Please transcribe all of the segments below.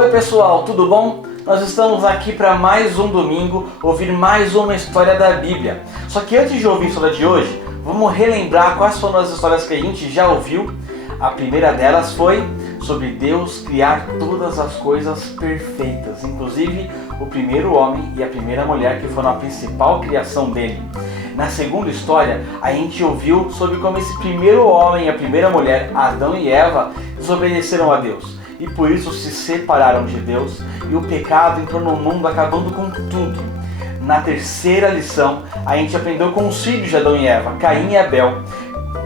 Oi pessoal, tudo bom? Nós estamos aqui para mais um domingo, ouvir mais uma história da Bíblia. Só que antes de ouvir a história de hoje, vamos relembrar quais foram as histórias que a gente já ouviu. A primeira delas foi sobre Deus criar todas as coisas perfeitas, inclusive o primeiro homem e a primeira mulher, que foram a principal criação dele. Na segunda história, a gente ouviu sobre como esse primeiro homem e a primeira mulher, Adão e Eva, desobedeceram a Deus e por isso se separaram de Deus e o pecado entrou no mundo, acabando com tudo. Na terceira lição, a gente aprendeu com os filhos de Adão e Eva, Caim e Abel.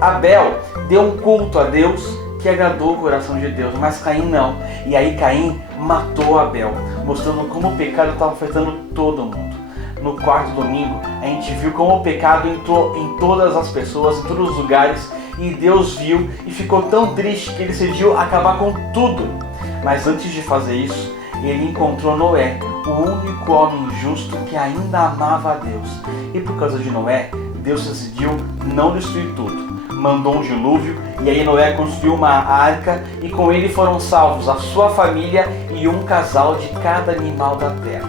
Abel deu um culto a Deus que agradou o coração de Deus, mas Caim não. E aí Caim matou Abel, mostrando como o pecado estava afetando todo mundo. No quarto domingo, a gente viu como o pecado entrou em todas as pessoas, em todos os lugares, e Deus viu e ficou tão triste que ele decidiu acabar com tudo. Mas antes de fazer isso, ele encontrou Noé, o único homem justo que ainda amava a Deus. E por causa de Noé, Deus decidiu não destruir tudo. Mandou um dilúvio e aí Noé construiu uma arca e com ele foram salvos a sua família e um casal de cada animal da terra.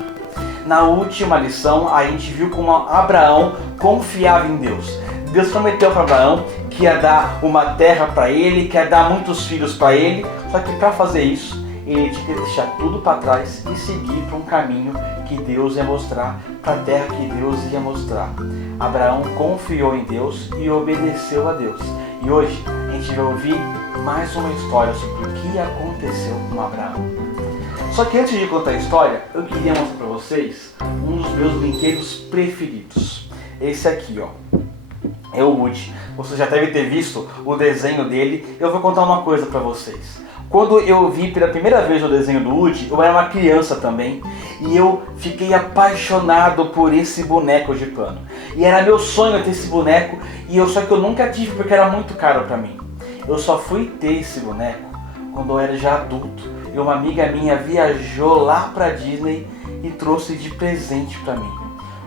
Na última lição, a gente viu como Abraão confiava em Deus. Deus prometeu para Abraão que ia dar uma terra para ele, que ia dar muitos filhos para ele, só que para fazer isso, ele tinha que deixar tudo para trás e seguir para um caminho que Deus ia mostrar, para a terra que Deus ia mostrar. Abraão confiou em Deus e obedeceu a Deus. E hoje a gente vai ouvir mais uma história sobre o que aconteceu com Abraão. Só que antes de contar a história, eu queria mostrar para vocês um dos meus brinquedos preferidos. Esse aqui, ó. É o Woody. Você já deve ter visto o desenho dele. Eu vou contar uma coisa para vocês. Quando eu vi pela primeira vez o desenho do Woody, eu era uma criança também, e eu fiquei apaixonado por esse boneco de pano. E era meu sonho ter esse boneco, só que eu nunca tive porque era muito caro para mim. Eu só fui ter esse boneco quando eu era já adulto. E uma amiga minha viajou lá para Disney e trouxe de presente para mim.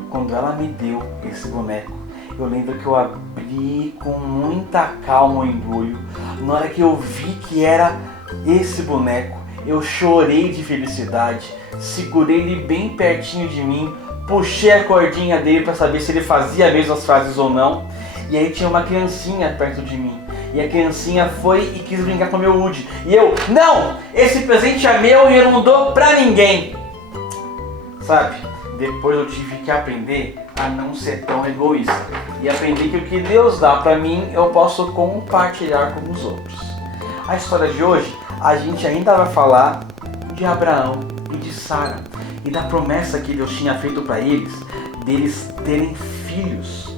Quando ela me deu esse boneco, eu lembro que eu abri com muita calma o embrulho. Na hora que eu vi que era esse boneco, eu chorei de felicidade, segurei ele bem pertinho de mim, puxei a cordinha dele para saber se ele fazia mesmo as frases ou não. E aí tinha uma criancinha perto de mim. E a criancinha foi e quis brincar com o meu Woody. E eu, não! Esse presente é meu e eu não dou pra ninguém! Sabe? Depois eu tive que aprender a não ser tão egoísta. E aprender que o que Deus dá pra mim, eu posso compartilhar com os outros. A história de hoje, a gente ainda vai falar de Abraão e de Sara. E da promessa que Deus tinha feito para eles, deles terem filhos.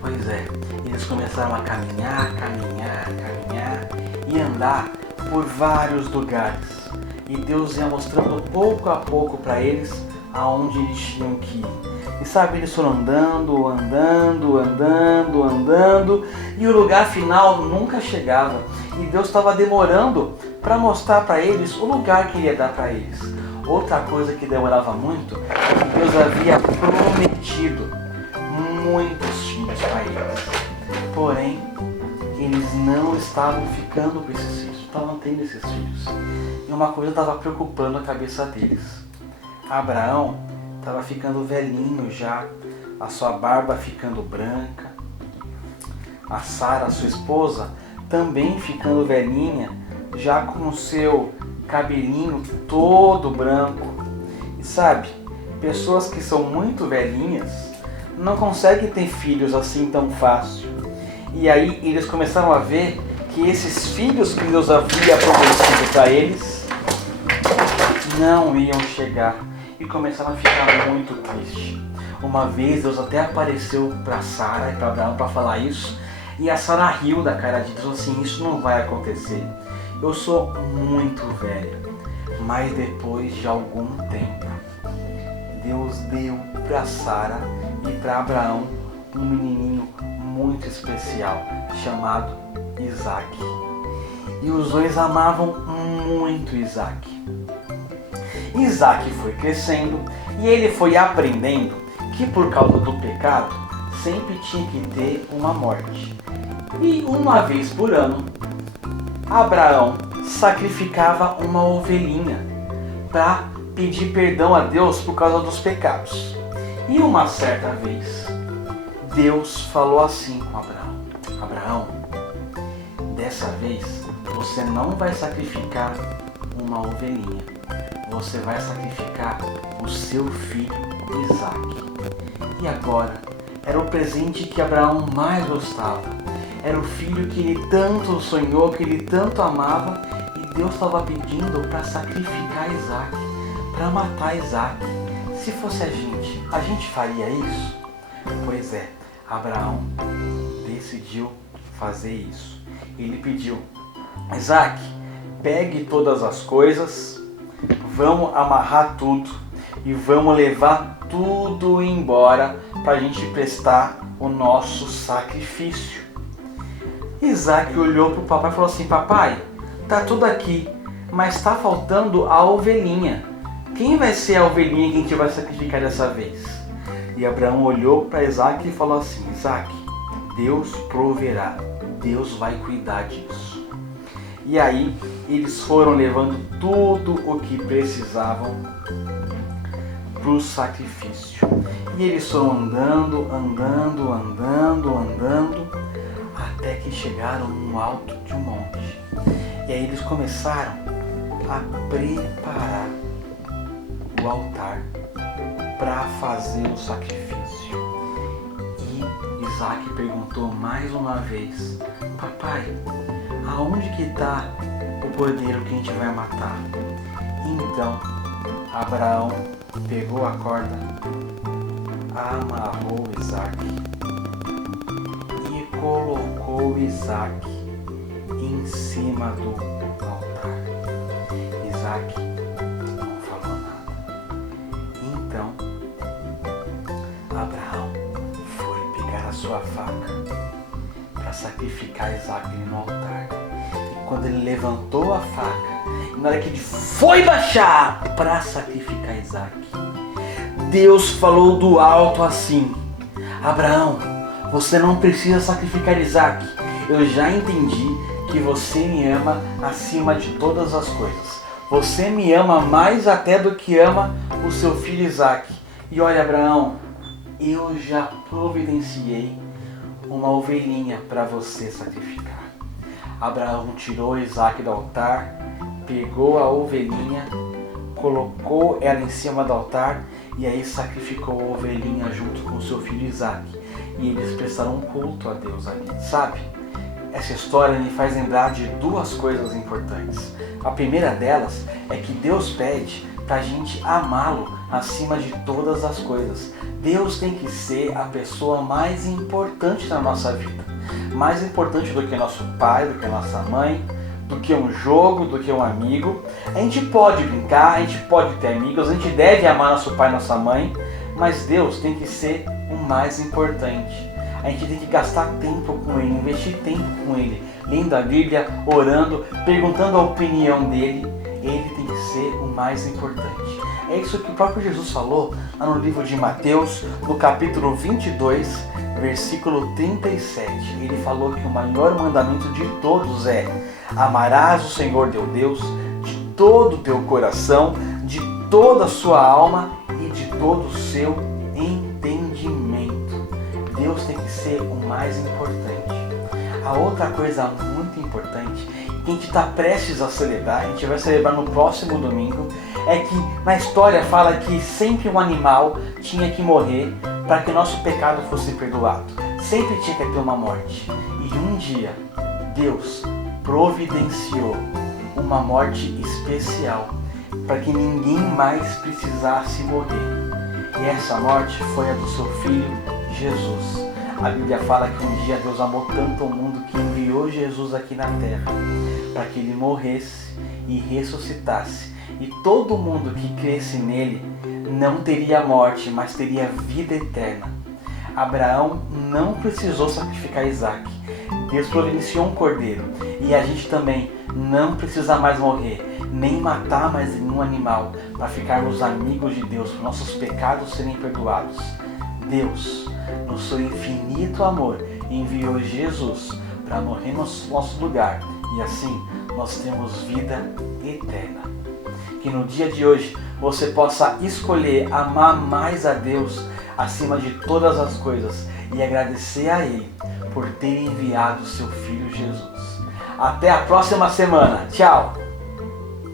Pois é, eles começaram a caminhar e andar por vários lugares. E Deus ia mostrando pouco a pouco para eles aonde eles tinham que ir. E sabe, eles foram andando, e o lugar final nunca chegava. E Deus estava demorando para mostrar para eles o lugar que Ele ia dar para eles. Outra coisa que demorava muito é que Deus havia prometido muitos filhos para eles. Porém, eles não estavam ficando com esses filhos, estavam tendo esses filhos. E uma coisa estava preocupando a cabeça deles. Abraão estava ficando velhinho já, a sua barba ficando branca. A Sara, sua esposa, também ficando velhinha, já com o seu cabelinho todo branco. E sabe, pessoas que são muito velhinhas não conseguem ter filhos assim tão fácil. E aí eles começaram a ver que esses filhos que Deus havia prometido para eles não iam chegar. E começaram a ficar muito tristes. Uma vez Deus até apareceu para Sara e para Abraão para falar isso. E a Sara riu da cara de Deus assim, isso não vai acontecer. Eu sou muito velha. Mas depois de algum tempo, Deus deu para Sara e para Abraão um menininho muito especial chamado Isaac. E os dois amavam muito Isaac. Isaac foi crescendo e ele foi aprendendo que por causa do pecado sempre tinha que ter uma morte. E uma vez por ano, Abraão sacrificava uma ovelhinha para pedir perdão a Deus por causa dos pecados. E uma certa vez, Deus falou assim com Abraão: Abraão, dessa vez você não vai sacrificar uma ovelhinha, você vai sacrificar o seu filho Isaque. E agora, era o presente que Abraão mais gostava, era o filho que ele tanto sonhou, que ele tanto amava, e Deus estava pedindo para sacrificar Isaque, para matar Isaque. Se fosse a gente faria isso? Pois é, Abraão decidiu fazer isso. Ele pediu: Isaque, pegue todas as coisas, vamos amarrar tudo e vamos levar tudo embora para a gente prestar o nosso sacrifício. Isaque olhou para o papai e falou assim: papai, tá tudo aqui, mas está faltando a ovelhinha. Quem vai ser a ovelhinha que a gente vai sacrificar dessa vez? E Abraão olhou para Isaque e falou assim: Isaque, Deus proverá, Deus vai cuidar disso. E aí eles foram levando tudo o que precisavam para o sacrifício. E eles foram andando, até que chegaram no alto de um monte. E aí eles começaram a preparar o altar para fazer o sacrifício. E Isaque perguntou mais uma vez: papai, aonde que está o cordeiro que a gente vai matar? Então Abraão pegou a corda, amarrou Isaque e colocou Isaque em cima do altar. Isaque não falou nada. Então Abraão foi pegar a sua faca para sacrificar Isaque no altar. E quando ele levantou a faca, na hora que ele foi baixar para sacrificar Isaque, Deus falou do alto assim: Abraão, você não precisa sacrificar Isaque. Eu já entendi que você me ama acima de todas as coisas. Você me ama mais até do que ama o seu filho Isaque. E olha, Abraão, eu já providenciei uma ovelhinha para você sacrificar. Abraão tirou Isaque do altar, pegou a ovelhinha, colocou ela em cima do altar e aí sacrificou a ovelhinha junto com seu filho Isaque. E eles prestaram um culto a Deus ali, sabe? Essa história me faz lembrar de duas coisas importantes. A primeira delas é que Deus pede para a gente amá-lo acima de todas as coisas. Deus tem que ser a pessoa mais importante na nossa vida. Mais importante do que nosso pai, do que nossa mãe, do que um jogo, do que um amigo. A gente pode brincar, a gente pode ter amigos, a gente deve amar nosso pai e nossa mãe, mas Deus tem que ser o mais importante. A gente tem que gastar tempo com Ele, investir tempo com Ele, lendo a Bíblia, orando, perguntando a opinião dEle. Ele tem que ser o mais importante. É isso que o próprio Jesus falou lá no livro de Mateus, no capítulo 22, versículo 37. Ele falou que o maior mandamento de todos é: amarás o Senhor teu Deus de todo o teu coração, de toda a sua alma e de todo o seu entendimento. Deus tem que ser o mais importante. A outra coisa muito importante, que a gente está prestes a celebrar, a gente vai celebrar no próximo domingo, é que na história fala que sempre um animal tinha que morrer para que o nosso pecado fosse perdoado. Sempre tinha que ter uma morte. E um dia, Deus providenciou uma morte especial para que ninguém mais precisasse morrer. E essa morte foi a do seu filho Jesus. A Bíblia fala que um dia Deus amou tanto o mundo que enviou Jesus aqui na terra para que ele morresse e ressuscitasse. E todo mundo que cresce nele não teria morte, mas teria vida eterna. Abraão não precisou sacrificar Isaque. Deus providenciou um cordeiro. E a gente também não precisa mais morrer, nem matar mais nenhum animal, para ficarmos amigos de Deus, para nossos pecados serem perdoados. Deus, no seu infinito amor, enviou Jesus para morrer no nosso lugar. E assim nós temos vida eterna. Que no dia de hoje você possa escolher amar mais a Deus acima de todas as coisas e agradecer a Ele por ter enviado o seu Filho Jesus. Até a próxima semana. Tchau!